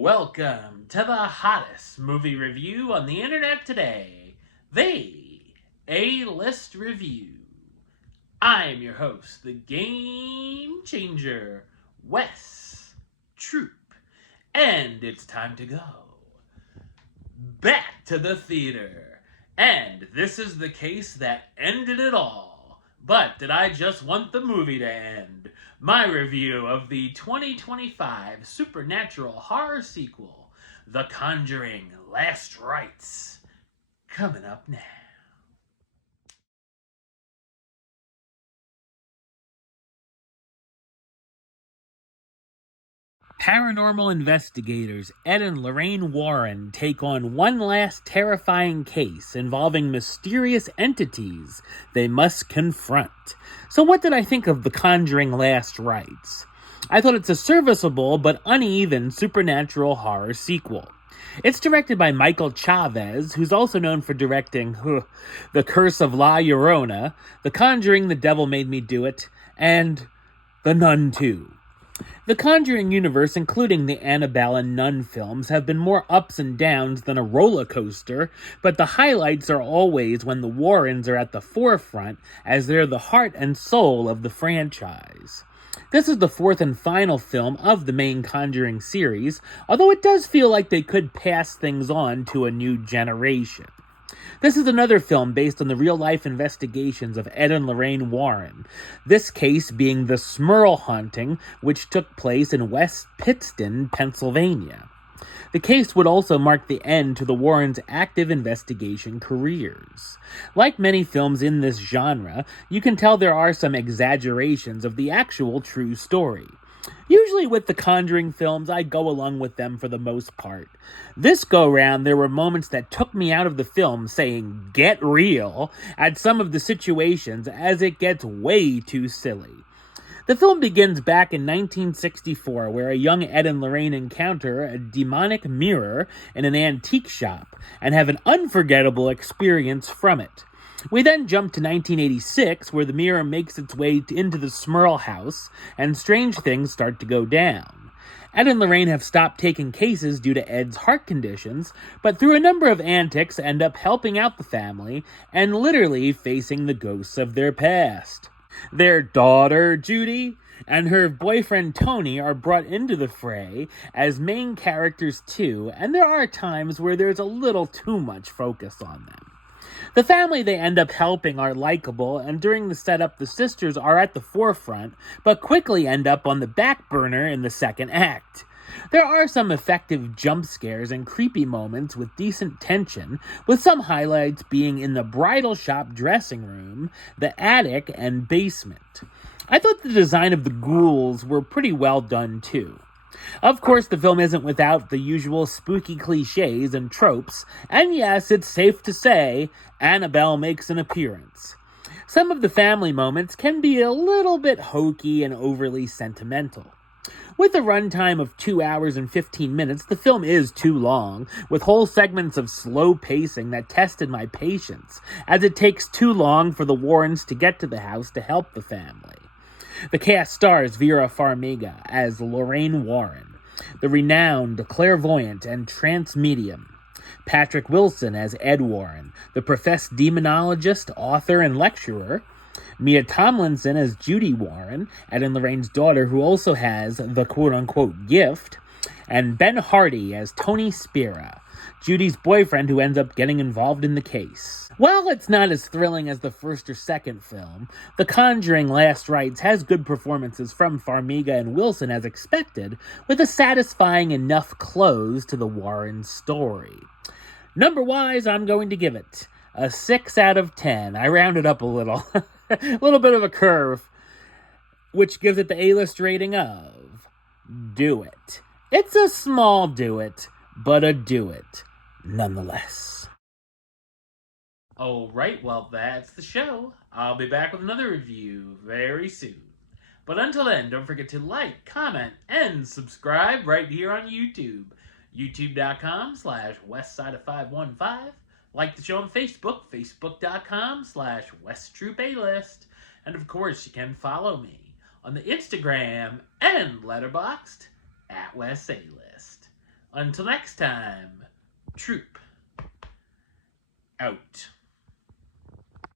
Welcome to the hottest movie review on the internet today, the A-List Review. I am your host, the Game Changer, Wes Troop, and it's time to go back to the theater. And this is the case that ended it all. But did I just want the movie to end? My review of the 2025 supernatural horror sequel, The Conjuring Last Rites, coming up now. Paranormal investigators Ed and Lorraine Warren take on one last terrifying case involving mysterious entities they must confront. So, what did I think of The Conjuring Last Rites? I thought it's a serviceable but uneven supernatural horror sequel. It's directed by Michael Chavez, who's also known for directing The Curse of La Llorona, The Conjuring, The Devil Made Me Do It, and The Nun 2. The Conjuring universe, including the Annabelle and Nun films, have been more ups and downs than a roller coaster, but the highlights are always when the Warrens are at the forefront, as they're the heart and soul of the franchise. This is the fourth and final film of the main Conjuring series, although it does feel like they could pass things on to a new generation. This is another film based on the real-life investigations of Ed and Lorraine Warren, this case being the Smurl haunting, which took place in West Pittston, Pennsylvania. The case would also mark the end to the Warrens' active investigation careers. Like many films in this genre, you can tell there are some exaggerations of the actual true story. Usually with the Conjuring films, I go along with them for the most part. This go-round, there were moments that took me out of the film saying, "Get real," at some of the situations, as it gets way too silly. The film begins back in 1964, where a young Ed and Lorraine encounter a demonic mirror in an antique shop, and have an unforgettable experience from it. We then jump to 1986, where the mirror makes its way into the Smurl house, and strange things start to go down. Ed and Lorraine have stopped taking cases due to Ed's heart conditions, but through a number of antics end up helping out the family, and literally facing the ghosts of their past. Their daughter, Judy, and her boyfriend Tony are brought into the fray as main characters too, and there are times where there's a little too much focus on them. The family they end up helping are likable, and during the setup, the sisters are at the forefront, but quickly end up on the back burner in the second act. There are some effective jump scares and creepy moments with decent tension, with some highlights being in the bridal shop dressing room, the attic, and basement. I thought the design of the ghouls were pretty well done too. Of course, the film isn't without the usual spooky cliches and tropes, and yes, it's safe to say, Annabelle makes an appearance. Some of the family moments can be a little bit hokey and overly sentimental. With a runtime of 2 hours and 15 minutes, the film is too long, with whole segments of slow pacing that tested my patience, as it takes too long for the Warrens to get to the house to help the family. The cast stars Vera Farmiga as Lorraine Warren, the renowned clairvoyant and trance medium, Patrick Wilson as Ed Warren, the professed demonologist, author, and lecturer, Mia Tomlinson as Judy Warren, Ed and Lorraine's daughter, who also has the quote-unquote gift, and Ben Hardy as Tony Spira, Judy's boyfriend who ends up getting involved in the case. While it's not as thrilling as the first or second film, The Conjuring Last Rites has good performances from Farmiga and Wilson as expected, with a satisfying enough close to the Warren story. Number-wise, I'm going to give it a 6 out of 10. I rounded up a little. A little bit of a curve, which gives it the A-list rating of do it. It's a small do it, but a do it nonetheless. Alright, well, that's the show. I'll be back with another review very soon. But until then, don't forget to like, comment, and subscribe right here on YouTube. youtube.com/westside515. Like the show on Facebook, facebook.com/WestTroopAlist. And of course, you can follow me on the Instagram and Letterboxd @WesAlist. Until next time, troop out.